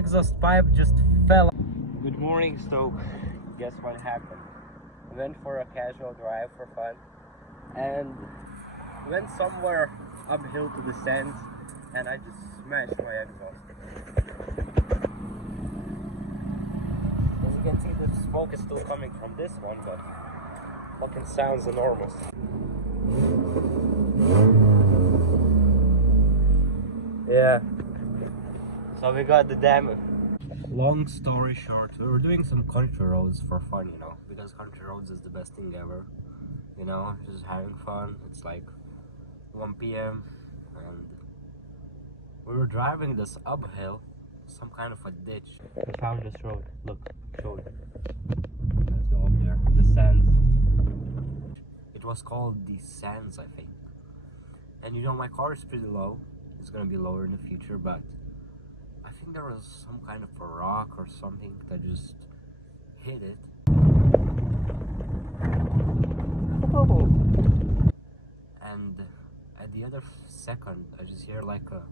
exhaust pipe just fell. Good morning, Stoke. Guess what happened? I went for a casual drive for fun and went somewhere uphill to the sands, and I just smashed my exhaust. As you can see, the smoke is still coming from this one, but fucking sounds enormous. Yeah. So we got the damage. Long story short, we were doing some country roads for fun, you know, because country roads is the best thing ever. You know, just having fun. It's like 1 p.m. and we were driving this uphill, some kind of a ditch. We found this road. Look, show it. Let's go up there. The sands. It was called the Sands, I think. And you know, my car is pretty low. It's gonna be lower in the future, but I think there was some kind of a rock or something that just hit it. Oh. And at the other second, I just hear like a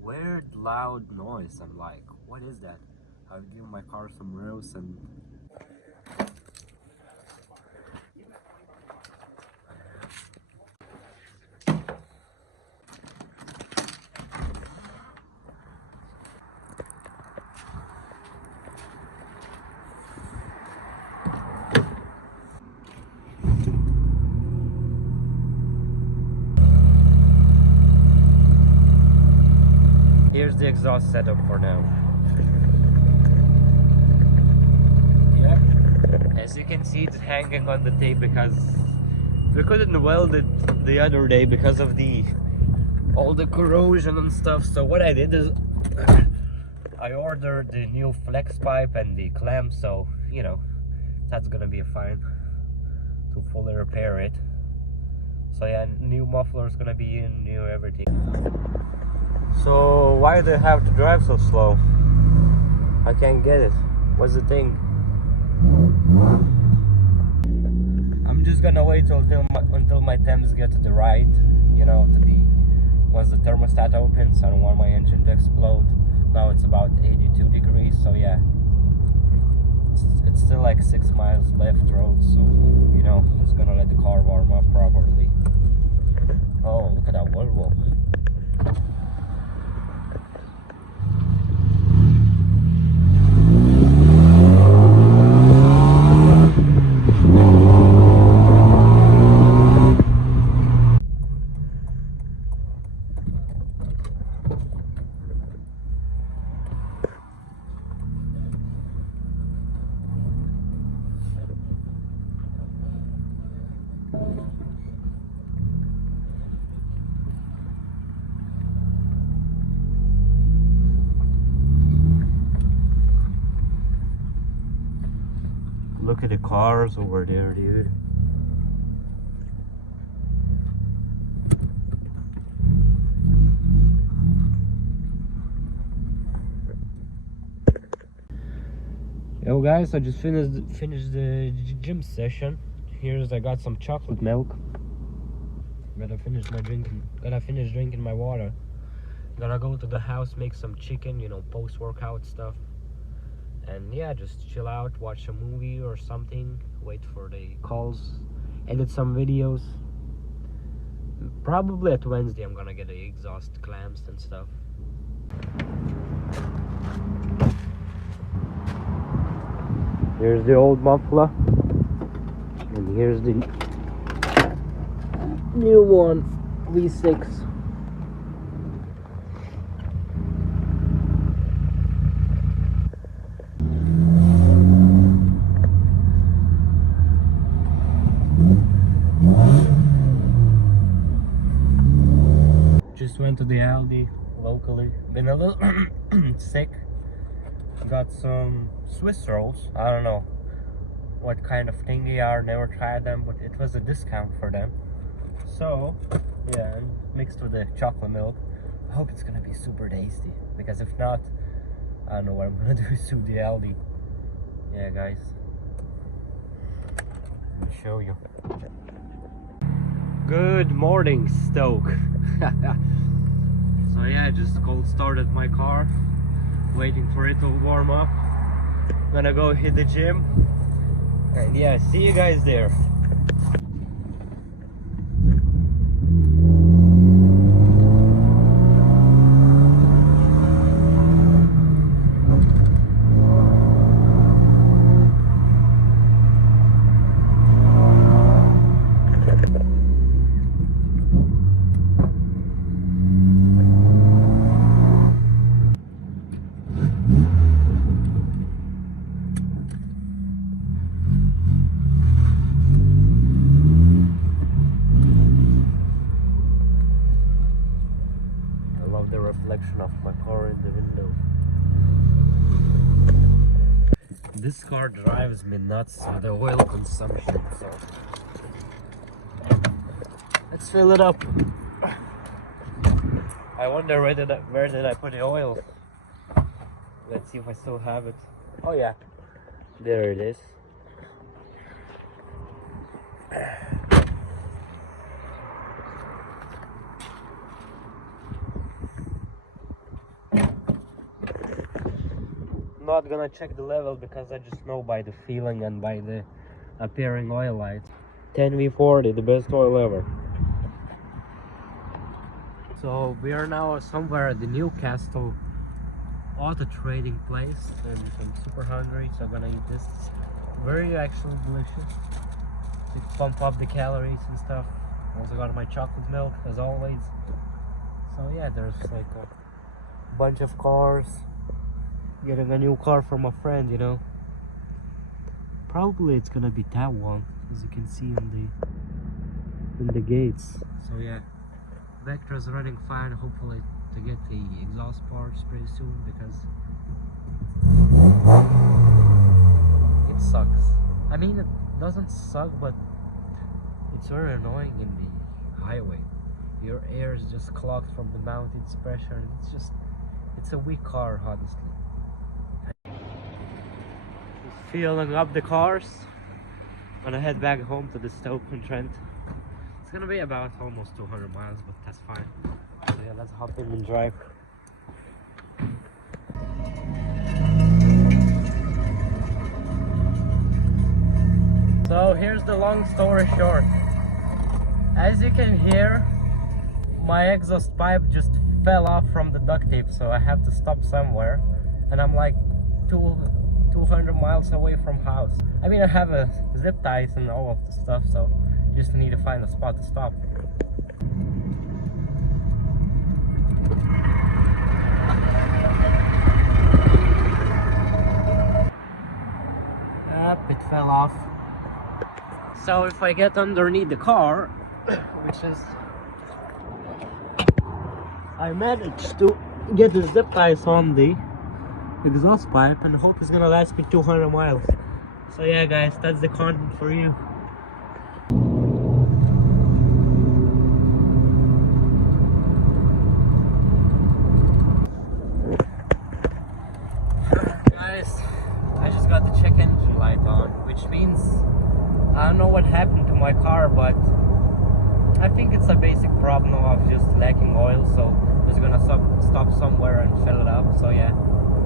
weird loud noise. I'm like, what is that? I've given my car some revs and here's the exhaust setup for now. Yeah, as you can see, it's hanging on the tape because we couldn't weld it the other day because of all the corrosion and stuff. So what I did is I ordered the new flex pipe and the clamp, so you know that's gonna be fine to fully repair it. So yeah, new muffler is gonna be in, new everything. So why do they have to drive so slow? I can't get it. What's the thing? I'm just gonna wait until my temps get to the right, you know, once the thermostat opens. I don't want my engine to explode. Now it's about 82 degrees, so yeah, it's still like 6 miles left road, so you know, just gonna let the car warm up properly. Oh, look at that Volvo. Look at the cars over there, dude. Yo guys, I just finished the gym session. Here's, I got some chocolate milk. Gotta finish drinking my water. Gonna go to the house, make some chicken, you know, post-workout stuff. And yeah, just chill out, watch a movie or something, wait for the calls, edit some videos. Probably at Wednesday I'm gonna get the exhaust clamps and stuff. Here's the old muffler, and here's the new one, V6. Just went to the Aldi locally. Been a little sick. Got some Swiss rolls. I don't know what kind of thing they are. Never tried them, but it was a discount for them. So yeah, mixed with the chocolate milk. I hope it's gonna be super tasty, because if not, I don't know what I'm gonna do to the Aldi. Yeah guys, let me show you. Good morning, Stoke. So yeah, I just cold started my car. waiting for it to warm up. Gonna go hit the gym, and yeah, see you guys there. The reflection of my car in the window. This car drives me nuts with the oil consumption, so let's fill it up. I wonder where did I put the oil? Let's see if I still have it. Oh yeah, there it is. Not gonna check the level because I just know by the feeling and by the appearing oil light. 10V40, the best oil ever. So we are now somewhere at the Newcastle auto trading place, and I'm super hungry, so I'm gonna eat this. It's very actually delicious to pump up the calories and stuff. Also got my chocolate milk as always. So yeah, there's like a bunch of cars. Getting a new car from a friend, you know. Probably it's gonna be that one, as you can see in the gates. So yeah, Vectra's running fine. Hopefully to get the exhaust parts pretty soon, because it sucks. I mean, it doesn't suck, but it's very annoying in the highway. Your air is just clogged from the mounted pressure, and it's a weak car, honestly. Filling up the cars. Gonna head back home to the Stoke-on-Trent. It's gonna be about almost 200 miles, but that's fine. So yeah, let's hop in and drive. So here's the long story short. As you can hear, my exhaust pipe just fell off from the duct tape, so I have to stop somewhere, and I'm like 200 miles away from house. I mean, I have a zip ties and all of the stuff, so just need to find a spot to stop. Yep, it fell off. So if I get underneath the car, which is, I managed to get the zip ties on the exhaust pipe, and hope it's gonna last me 200 miles. So yeah guys, that's the content for you. Guys, I just got the check engine light on, which means I don't know what happened to my car, but I think it's a basic problem of just lacking oil, so it's gonna stop somewhere and fill it up. So yeah,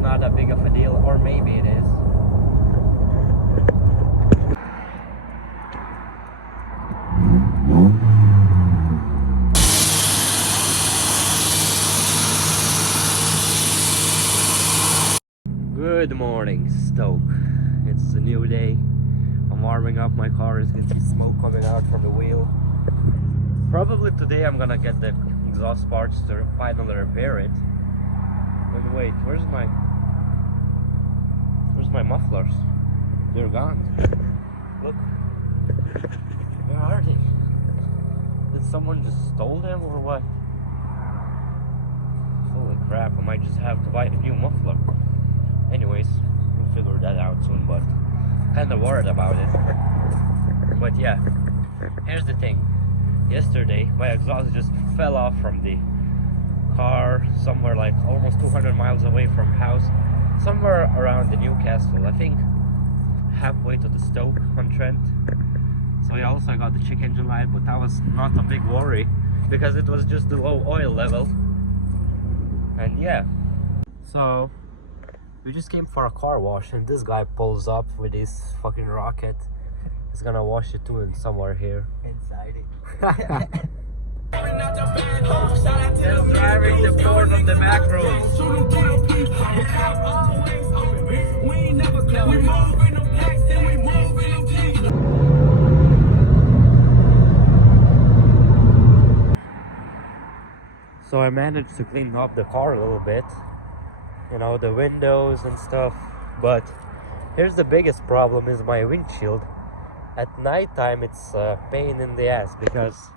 not that big of a deal, or maybe it is. Good morning, Stoke. It's a new day. I'm warming up my car. You can see smoke coming out from the wheel. Probably today I'm gonna get the exhaust parts to finally repair it. But wait, where's my mufflers? They're gone. Look. Where are they? Did someone just stole them or what? Holy crap, I might just have to buy a new muffler. Anyways, we'll figure that out soon, but kinda worried about it. But yeah, here's the thing. Yesterday, my exhaust just fell off from the car somewhere like almost 200 miles away from house, somewhere around the Newcastle, I think halfway to the Stoke-on-Trent. So I also got the check engine light, but that was not a big worry because it was just the low oil level. And yeah, so We just came for a car wash, and this guy pulls up with his fucking rocket. He's gonna wash it too in somewhere here. Inside it. Just driving the port of the back roads. So I managed to clean up the car a little bit, you know, the windows and stuff, but here's the biggest problem is my windshield. At night time it's a pain in the ass because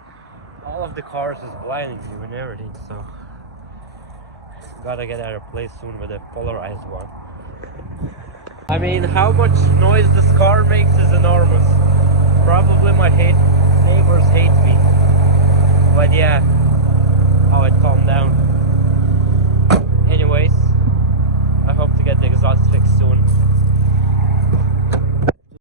all of the cars is blinding you and everything, so gotta get that replaced soon with a polarized one. I mean, how much noise this car makes is enormous. Probably my neighbors hate me, but yeah, how it calmed down. Anyways, I hope to get the exhaust fixed soon.